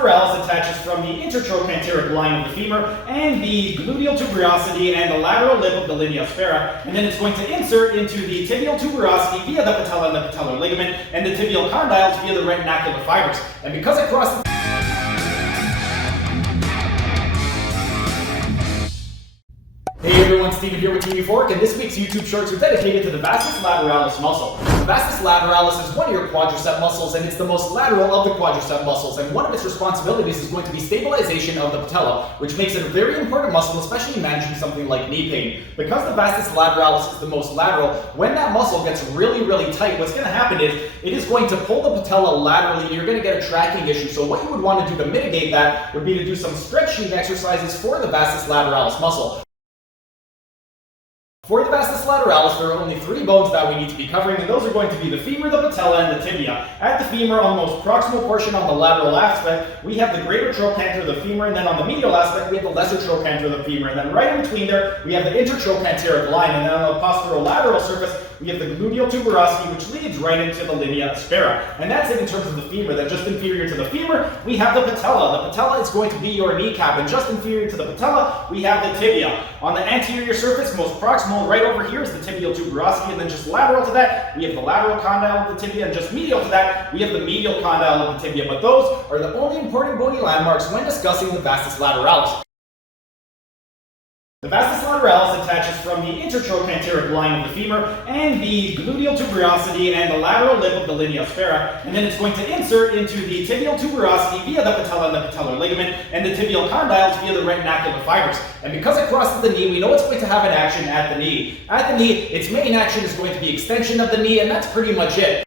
lateralis attaches from the intertrochanteric line of the femur and the gluteal tuberosity and the lateral lip of the linea aspera, and then it's going to insert into the tibial tuberosity via the patella and the patellar ligament, and the tibial condyles via the retinacular fibers. And because it crosses Hey everyone, Steven here with TV Fork, and this week's YouTube shorts are dedicated to the Vastus Lateralis muscle. The Vastus Lateralis is one of your quadricep muscles, and it's the most lateral of the quadricep muscles, and one of its responsibilities is going to be stabilization of the patella, which makes it a very important muscle, especially in managing something like knee pain. Because the Vastus Lateralis is the most lateral, when that muscle gets really tight, what's going to happen is it is going to pull the patella laterally, and you're going to get a tracking issue. So what you would want to do to mitigate that would be to do some stretching exercises for the Vastus Lateralis muscle. For the Vastus Lateralis, there are only 3 bones that we need to be covering, and those are going to be the femur, the patella, and the tibia. At the femur, on the most proximal portion on the lateral aspect, we have the greater trochanter of the femur, and then on the medial aspect, we have the lesser trochanter of the femur. And then right in between there, we have the intertrochanteric line, and then on the posterolateral surface, we have the gluteal tuberosity, which leads right into the linea aspera. And that's it in terms of the femur. Then just inferior to the femur, we have the patella. The patella is going to be your kneecap, and just inferior to the patella, we have the tibia. On the anterior surface, most proximal, right over here is the tibial tuberosity, and then just lateral to that, we have the lateral condyle of the tibia, and just medial to that, we have the medial condyle of the tibia. But those are the only important bony landmarks when discussing the Vastus Lateralis. The Vastus Lateralis attaches from the intertrochanteric line of the femur and the gluteal tuberosity and the lateral lip of the linea aspera, and then it's going to insert into the tibial tuberosity via the patella and the patellar ligament, and the tibial condyles via the retinacular fibers. And because it crosses the knee, we know it's going to have an action at the knee. At the knee, its main action is going to be extension of the knee, and that's pretty much it.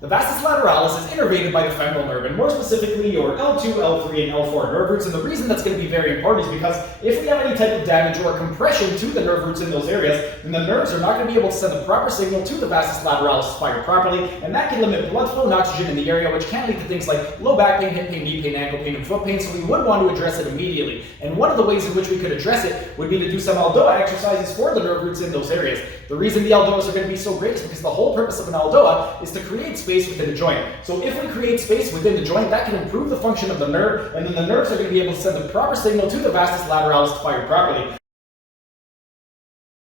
The Vastus Lateralis is innervated by the femoral nerve, and more specifically your L2, L3, and L4 nerve roots. And the reason that's going to be very important is because if we have any type of damage or compression to the nerve roots in those areas, then the nerves are not going to be able to send the proper signal to the Vastus Lateralis to fire properly, and that can limit blood flow and oxygen in the area, which can lead to things like low back pain, hip pain, knee pain, ankle pain, and foot pain. So we would want to address it immediately. And one of the ways in which we could address it would be to do some ELDOA exercises for the nerve roots in those areas. The reason the ELDOAs are going to be so great is because the whole purpose of an ELDOA is to create space within a joint. So if we create space within the joint, that can improve the function of the nerve, and then the nerves are going to be able to send the proper signal to the Vastus Lateralis to fire properly.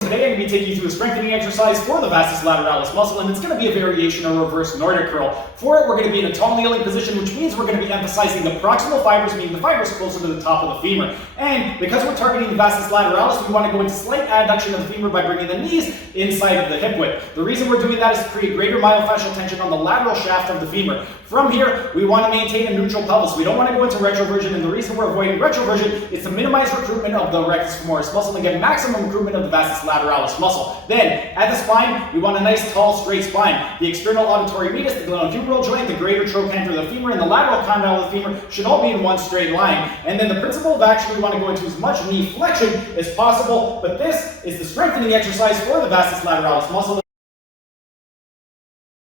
Today I'm going to be taking you through a strengthening exercise for the Vastus Lateralis muscle, and it's going to be a variation of reverse Nordic curl. For it, we're going to be in a tall kneeling position, which means we're going to be emphasizing the proximal fibers, meaning the fibers closer to the top of the femur. And because we're targeting the Vastus Lateralis, we want to go into slight adduction of the femur by bringing the knees inside of the hip width. The reason we're doing that is to create greater myofascial tension on the lateral shaft of the femur. From here, we want to maintain a neutral pelvis. We don't want to go into retroversion, and the reason we're avoiding retroversion is to minimize recruitment of the rectus femoris muscle and get maximum recruitment of the Vastus Lateralis muscle. Then, at the spine, we want a nice, tall, straight spine. The external auditory meatus, the glenohumeral joint, the greater trochanter of the femur, and the lateral condyle of the femur should all be in one straight line. And then the principle of action, we want to go into as much knee flexion as possible, but this is the strengthening exercise for the Vastus Lateralis muscle.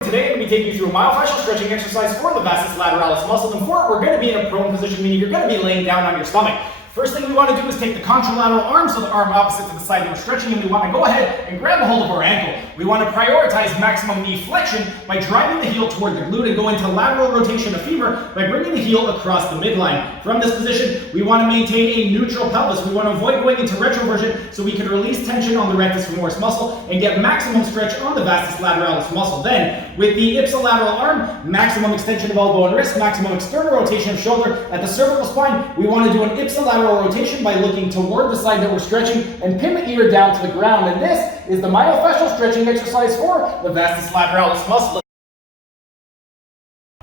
Today I'm going to be taking you through a myofascial stretching exercise for the Vastus Lateralis muscle, and for it we're going to be in a prone position, meaning you're going to be laying down on your stomach. First thing we want to do is take the contralateral arm, so the arm opposite to the side that we're stretching, and we want to go ahead and grab a hold of our ankle. We want to prioritize maximum knee flexion by driving the heel toward the glute and go into lateral rotation of femur by bringing the heel across the midline. From this position, we want to maintain a neutral pelvis. We want to avoid going into retroversion so we can release tension on the rectus femoris muscle and get maximum stretch on the Vastus Lateralis muscle. Then, with the ipsilateral arm, maximum extension of elbow and wrist, maximum external rotation of shoulder. At the cervical spine, we want to do an ipsilateral rotation by looking toward the side that we're stretching and pin the ear down to the ground. And this is the myofascial stretching exercise for the Vastus Lateralis muscle.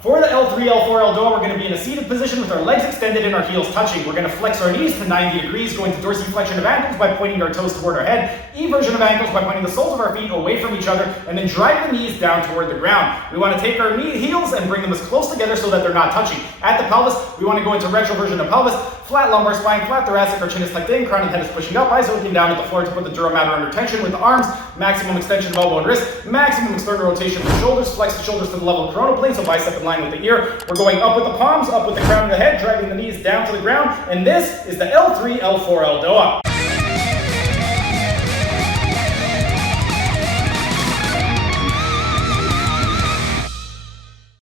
For the L3, L4, ELDOA, we're going to be in a seated position with our legs extended and our heels touching. We're going to flex our knees to 90 degrees, going to dorsiflexion of ankles by pointing our toes toward our head, eversion of ankles by pointing the soles of our feet away from each other, and then drive the knees down toward the ground. We want to take our heels and bring them as close together so that they're not touching. At the pelvis, we want to go into retroversion of pelvis, flat lumbar spine, flat thoracic, our chin is tucked in, crown and head is pushing up, eyes looking down at the floor to put the dura mater under tension. With the arms, maximum extension of elbow and wrist, maximum external rotation of the shoulders, flex the shoulders to the level of coronal plane, so bicep in line with the ear. We're going up with the palms, up with the crown of the head, driving the knees down to the ground, and this is the L3, L4, ELDOA.